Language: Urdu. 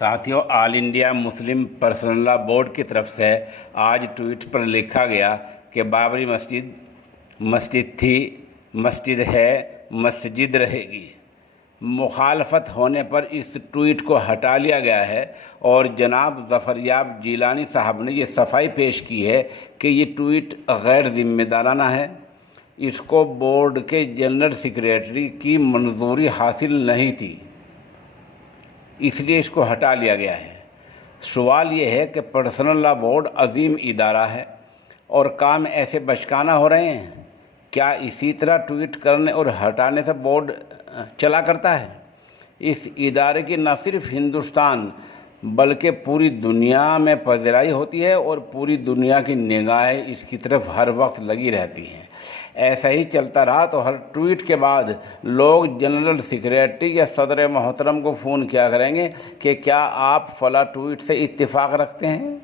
ساتھیوں، آل انڈیا مسلم پرسنل لا بورڈ کی طرف سے آج ٹویٹ پر لکھا گیا کہ بابری مسجد تھی، مسجد ہے، مسجد رہے گی۔ مخالفت ہونے پر اس ٹویٹ کو ہٹا لیا گیا ہے اور جناب ظفریاب جیلانی صاحب نے یہ صفائی پیش کی ہے کہ یہ ٹویٹ غیر ذمہ دارانہ ہے، اس کو بورڈ کے جنرل سیکریٹری کی منظوری حاصل نہیں تھی، اس لیے اس کو ہٹا لیا گیا ہے۔ سوال یہ ہے کہ پرسنل لا بورڈ عظیم ادارہ ہے اور کام ایسے بچکانہ ہو رہے ہیں، کیا اسی طرح ٹویٹ کرنے اور ہٹانے سے بورڈ چلا کرتا ہے؟ اس ادارے کی نہ صرف ہندوستان بلکہ پوری دنیا میں پذیرائی ہوتی ہے اور پوری دنیا کی نگاہیں اس کی طرف ہر وقت لگی رہتی ہیں۔ ایسا ہی چلتا رہا تو ہر ٹویٹ کے بعد لوگ جنرل سیکریٹری یا صدر محترم کو فون کیا کریں گے کہ کیا آپ فلاں ٹویٹ سے اتفاق رکھتے ہیں؟